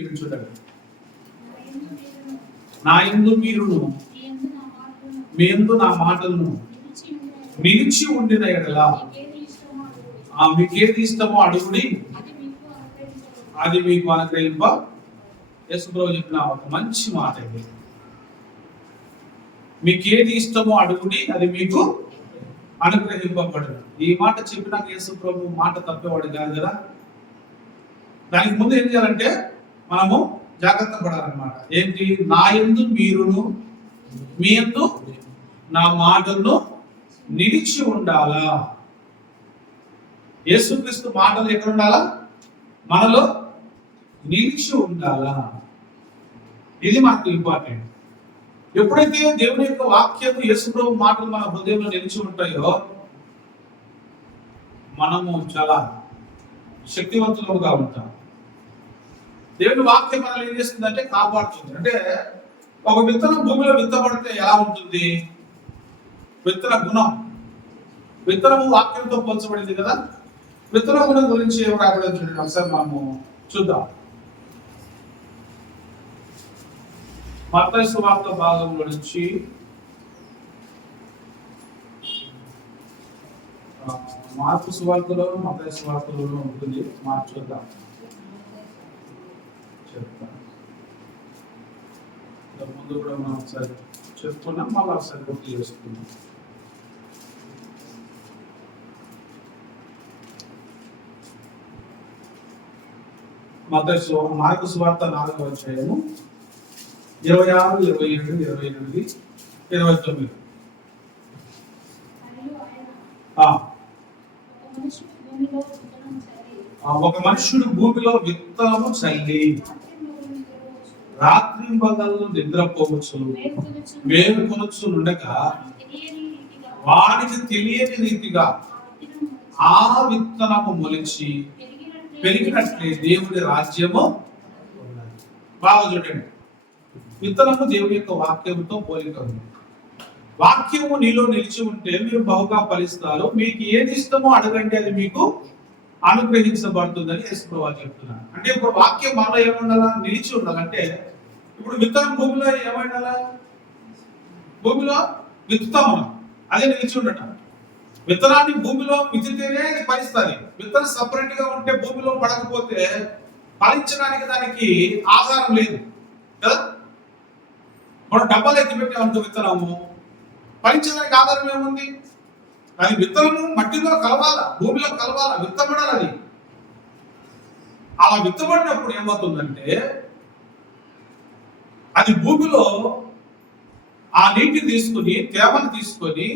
చూడండి, నా యందు మీరును మీ యందు నా మాటలను నిలిచి ఉండిన ఎడల మీకేది ఇష్టమో అడుగుడి అది మీకు అనుగ్రహింప. యేసుప్రభువు చెప్పిన ఒక మంచి మాట ఇది. మీకేది ఇష్టమో అడుగుడి అది మీకు అనుగ్రహింపబడు. ఈ మాట చెప్పినాక యేసుప్రభువు మాట తప్పేవాడు కాదు కదా. దానికి ముందు ఏం చేయాలంటే మనము జాగ్రత్త పడాలన్నమాట. ఏంటి? నా యందు మీరును మీ యందు నా మాటలను నిలిచి ఉండాలా. యేసుక్రీస్తు మాటలు ఎక్కడ ఉండాలా? మనలో నిలిచి ఉండాలా. ఇది మనకు ఇంపార్టెంట్. ఎప్పుడైతే దేవుని యొక్క వాక్యం యేసుప్రభు మాటలు మన హృదయంలో నిలిచి ఉంటాయో మనము చాలా శక్తివంతులుగా ఉంటాం. దేవుని వాక్యం మనల్ని ఏం చేస్తుందంటే కాపాడుతుంది. అంటే ఒక విత్తనం భూమిలో విత్తబడితే ఎలా ఉంటుంది? విత్తన గుణం, విత్తనము వాక్యంతో పోల్చబడింది కదా. విత్తన గుణం గురించి ఏం రాబడింది చూడండి, ఒకసారి మనము చూద్దాం. మత్తయి సువార్త భాగంలో నుంచి మార్కు సువార్తలో మత్తయి సువార్తలో ఉంటుంది. మనం చూద్దాం. ముందు కూడా మనం ఒకసారి చెప్పుకున్నాం, మళ్ళీ ఒకసారి గుర్తు చేసుకున్నాం. మార్కు సువార్త 4వ అధ్యాయము 26, 27, 28, 29. ఒక మనుషుడు భూమిలో విత్తనము చల్లి రాత్రి పగలు నిద్రపోవచ్చు, మేలుకొనొచ్చు ఉండగా వానికి తెలియని రీతిగా ఆ విత్తనము మొలిచి పెరిగినట్లే దేవుడి రాజ్యము ఉన్నది. బాగా చూడండి, విత్తనము దేవుడి యొక్క వాక్యంతో పోలిక ఉంది. వాక్యము నీలో నిలిచి ఉంటే మీరు బహుగా ఫలిస్తారు. మీకు ఏది ఇష్టమో అడగండి అది మీకు అనుగ్రహించబడుతుందని యేసుప్రభువు చెప్తున్నారు. అంటే ఇప్పుడు వాక్యం మనలో ఏముండాలా? నిలిచి ఉండాలంటే ఇప్పుడు విత్తనం భూమిలో ఏమైండాలా? భూమిలో విత్తుతాం మనం, అదే నిలిచి ఉండటం. విత్తనాన్ని భూమిలో విత్తితేనే ఫలిస్తుంది. విత్తనం సపరేట్ గా ఉంటే భూమిలో పడకపోతే ఫలించడానికి దానికి ఆధారం లేదు కదా. మనం డబ్బాలు ఎత్తి పెట్టామంటే విత్తనము ఫలించడానికి ఆధారం ఏముంది? అది విత్తనము మట్టిలో కలవాలా, భూమిలో కలవాలా, విత్తబడాలి. అది అలా విత్తబడినప్పుడు ఏమవుతుందంటే అది భూమిలో ఆ నీటిని తీసుకొని తేమను తీసుకొని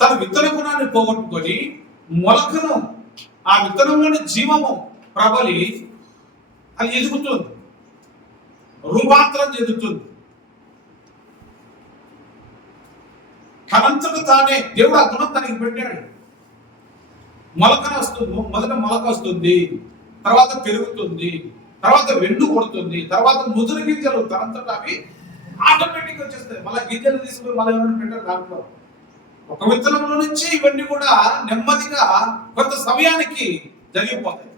తన విత్తన గుణాన్ని పోగొట్టుకొని మొలకను ఆ విత్తనంలోని జీవము ప్రబలి అది ఎదుగుతుంది, రూపాంతరం చెందుతుంది. తనంతట తానే దేవుడు ఆ గుణం తనకి పెట్టాడు. మొలకన వస్తుంది, మొదట మొలక వస్తుంది, తర్వాత పెరుగుతుంది, తర్వాత వెండు కొడుతుంది, తర్వాత ముదురు గింజలు తనంతట అవి ఆటోమేటిక్ వచ్చేస్తాయి. మళ్ళీ గింజలు తీసుకుని మళ్ళీ ఎవరైనా పెట్టారు దాంట్లో. ఒక విత్తనంలో నుంచి ఇవన్నీ కూడా నెమ్మదిగా కొంత సమయానికి జరిగిపోతాయి.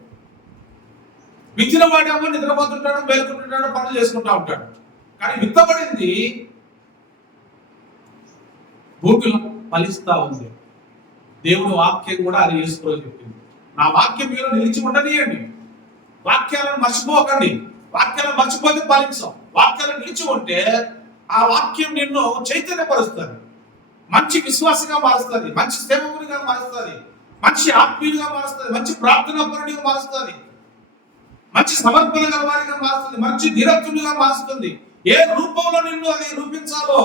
విత్తిన వాడేమో నిద్రపోతుంటాడు, మేలుకుంటుంటాడు, పనులు చేసుకుంటా ఉంటాడు. కానీ విత్తబడింది భూమిలో ఫలిస్తా ఉంది. దేవుని వాక్యం కూడా అది యేసుప్రభువు చెప్పింది. నా వాక్యం మీరు నిలిచి ఉండనియండి, వాక్యాలను మర్చిపోకండి. వాక్యాలను మర్చిపోతే ఫలించం. వాక్యాలను నిలిచి ఉంటే ఆ వాక్యం నిన్ను చైతన్యపరుస్తుంది, మంచి విశ్వాసంగా మారుస్తుంది, మంచి సేవకునిగా మారుస్తుంది, మంచి ఆత్మీయుడిగా మారుస్తుంది, మంచి ప్రార్థనాపరుడిగా మారుస్తుంది, మంచి సమర్పణ గల వారిగా మారుస్తుంది, మంచి ధీరత్తునిగా మారుస్తుంది. ఏ రూపంలో నిన్ను అది రూపించాలో,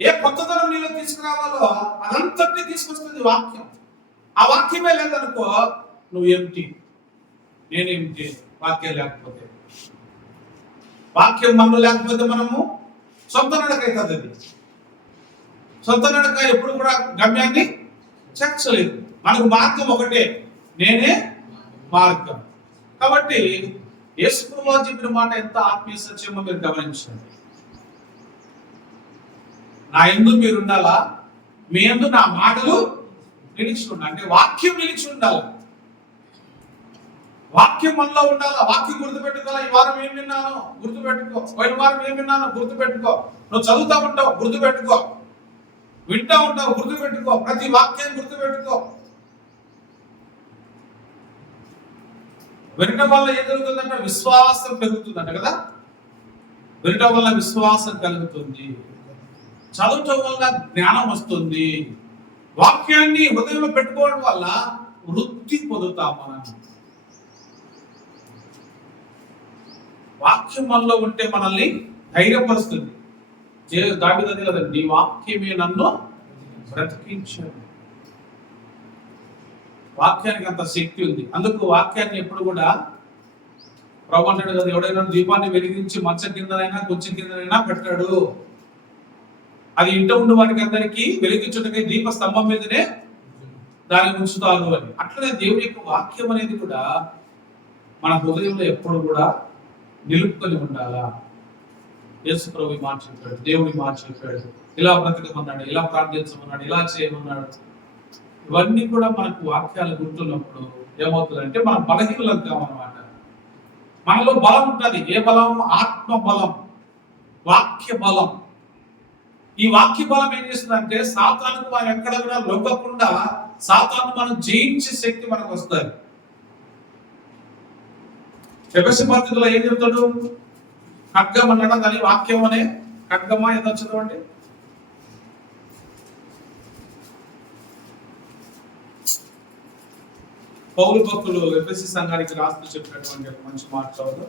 ఏ కొత్తదనం నీలో తీసుకురావాలో అదంతటినీ తీసుకొస్తుంది వాక్యం. ఆ వాక్యమే లేదనుకో నువ్వు ఏమిటి, నేనేమిటి. వాక్యం లేకపోతే, వాక్యం మనలో లేకపోతే మనము సొంత నడక అవుతుంది. అది సొంత నడక ఎప్పుడు కూడా గమ్యాన్ని చేర్చలేదు. మనకు మార్గం ఒకటే, నేనే మార్గం. కాబట్టి యేసుప్రభువు చెప్పిన మాట ఎంత ఆత్మీయ సత్యమో మీరు గమనించండి. నా యందు మీరు ఉండాలా, మీ యందు నా మాటలు నిలిచి ఉండాలి. అంటే వాక్యం నిలిచి ఉండాలి. వాక్యం మనలో ఉండాలి. వాక్యం గుర్తుపెట్టుకోవాలి. ఈ వారం ఏం విన్నాను గుర్తుపెట్టుకో, పోయిన వారం ఏం విన్నాను గుర్తుపెట్టుకో. నువ్వు చదువుతా ఉంటావు గుర్తుపెట్టుకో, వింటా ఉంటావు గుర్తుపెట్టుకో, ప్రతి వాక్యాన్ని గుర్తుపెట్టుకో. వినటం వల్ల ఏం జరుగుతుందంటే విశ్వాసం పెరుగుతుందంట కదా. వినటం వల్ల విశ్వాసం కలుగుతుంది, చదవటం వల్ల జ్ఞానం వస్తుంది, వాక్యాన్ని హృదయంలో పెట్టుకోవడం వల్ల వృద్ధి పొందుతాం మనం. వాక్యం మనలో ఉంటే మనల్ని ధైర్యపరుస్తుంది. దావీదు కదండి, నీ వాక్యమే నన్ను బ్రతికించాడు. వాక్యానికి అంత శక్తి ఉంది. అందుకు వాక్యాన్ని ఎప్పుడు కూడా ప్రభు అంటాడు కదా, ఎవడైనా దీపాన్ని వెలిగించి మంచం కిందనైనా కొంచెం కిందనైనా పెట్టాడు, అది ఇంట ఉండే వారికి అందరికీ వెలిగించుటకై దీప స్తంభం మీదనే దాన్ని ఉంచుతారు అని. అట్లనే దేవుని యొక్క వాక్యం అనేది కూడా మన హృదయంలో ఎప్పుడు కూడా నిలుపుకొని ఉండాలా. యేసు ప్రభు మాట చెప్పాడు, దేవుడి మాట చెప్పాడు, ఇలా బ్రతకమన్నాడు, ఇలా ప్రార్థించమన్నాడు, ఇలా చేయమన్నాడు. ఇవన్నీ కూడా మనకు వాక్యాలు గుర్తున్నప్పుడు ఏమవుతుందంటే మనం బలహీనలం కామన్నమాట. మనలో బలం ఉంటుంది. ఏ బలం? ఆత్మ బలం, వాక్య బలం. ఈ వాక్య బలం ఏం చేస్తుందంటే సాతానుకు మనం ఎక్కడ కూడా లొంగకుండా సాతాను మనం జయించే శక్తి మనకు వస్తుంది. ఎఫెసీ పత్రికలో ఏం చెప్తాడు? ఖడ్గం అన్నాడు, దాని వాక్యం అనే ఖడ్గమా ఏదో చదవండి. పౌలు భక్తులు ఎఫెసీ సంఘానికి రాస్తూ చెప్పినటువంటి ఒక మంచి మాట చదువు.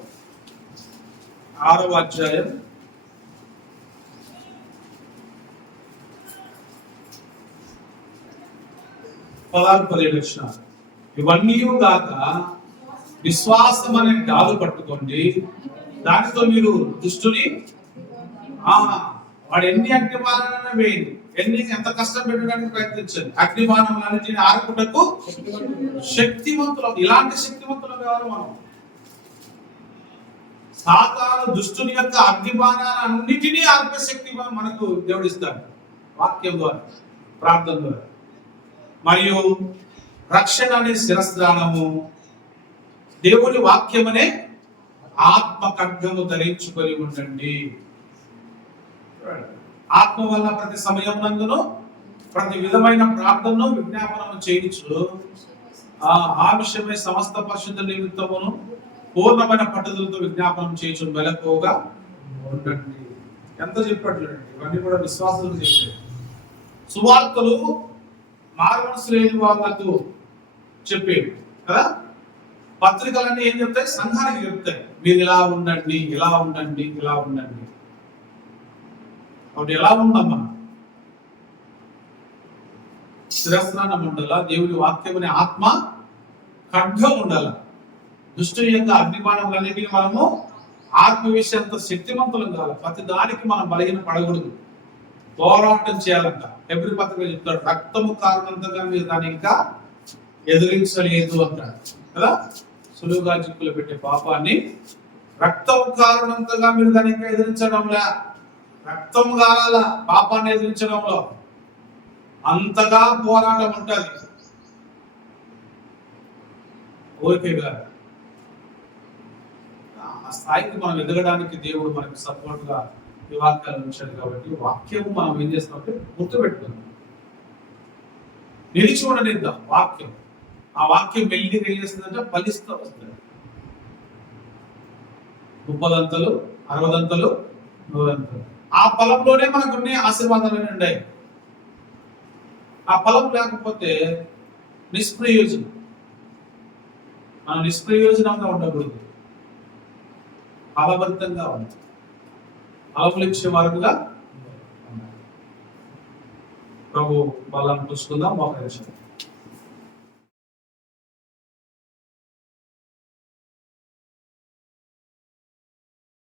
6వ అధ్యాయం 16-17 వచనాలు. ఇవన్నీ గాక విశ్వాసం అనే డాలు పట్టుకోండి, దానితో మీరు దుష్టుని వాడు ఎన్ని అగ్నిబాణాలను వేయండి, ఎంత కష్టం పెట్టడానికి ప్రయత్నించండి, అగ్నిబాణాలన్నిటిని ఆర్పుటకు శక్తివంతులు. ఇలాంటి శక్తివంతులు కావాలి మనం. సాతాను దుష్టుని యొక్క అగ్నిబాణాలన్నిటినీ ఆర్పే శక్తి మనకు దేవుడు ఇస్తాడు వాక్యం ద్వారా, ప్రార్థన ద్వారా. మరియు రక్షణ అనే శిరస్త్రాణము, దేవుని వాక్యం అనే ఆత్మ ఖడ్గము ధరించుకొని ఉండండి. ఆత్మ వల్ల ప్రతి సమయం నందును ప్రతి విధమైన ప్రార్థనను విజ్ఞాపనము చేయించు ఆ విషయమై సమస్త పరిశుద్ధ నిమిత్తమును పూర్ణమైన పట్టుదలతో విజ్ఞాపనం చేయించు మెలకువగా ఉండండి. ఎంత చెప్పట్లేండి, ఇవన్నీ కూడా విశ్వాసాలు చెప్పారు. సువార్తలు మారుమనసు లేని వాళ్ళకు చెప్పేవి కదా. పత్రికలన్నీ ఏం చెప్తాయి? సంఘానికి చెప్తాయి, మీరు ఇలా ఉండండి, ఇలా ఉండండి, ఇలా ఉండండి. అప్పుడు ఎలా ఉందమ్మా? శిరస్నానం ఉండాల, దేవుని వాక్యం అనే ఆత్మ ఖడ్గం ఉండాల. దుష్టుని యొక్క అగ్నిబాణములన్నిటికీ మనము ఆత్మ విషయంత శక్తివంతులం కావాలి. ప్రతి దానికి మనం బలహీన పడకూడదు, పోరాటం చేయాలంట. ఎబ్రీ పత్రిక చెప్తాడు, రక్తము కారణంతగా మీరు దాన్ని ఇంకా ఎదిరించలేదు అంటాడు కదా. సులువుగా చిక్కులు పెట్టే పాపాన్ని రక్తము కారణంతగా మీరు దాన్ని ఇంకా ఎదిరించడంలా. రక్తం కావాల పాపాన్ని ఎదిరించడంలో అంతగా పోరాటం ఉంటుంది. ఓకే గారు, ఆ స్థాయికి మనం ఎదగడానికి దేవుడు మనకి సపోర్ట్ గా ఈ వాక్యాలు ఉంచాడు. కాబట్టి వాక్యం మనం ఏం చేస్తామంటే గుర్తుపెట్టుకుందాం, నిలిచి ఉండనిద్దాం. వాక్యం, ఆ వాక్యం మెల్లి ఏం చేస్తుందంటే ఫలిస్తూ వస్తుంది. 30 60 100. ఆ ఫలంలోనే మనకు ఆశీర్వాదాలు ఉన్నాయి. ఆ ఫలం లేకపోతే నిష్ప్రయోజనం. మనం నిష్ప్రయోజనంగా ఉండకూడదు, ఫలభరితంగా ఉంది, ఫలములు ఇచ్చే వారుగా. ప్రభు బలాన్ని పుచ్చుకుందాం. ఒక నిమిషం.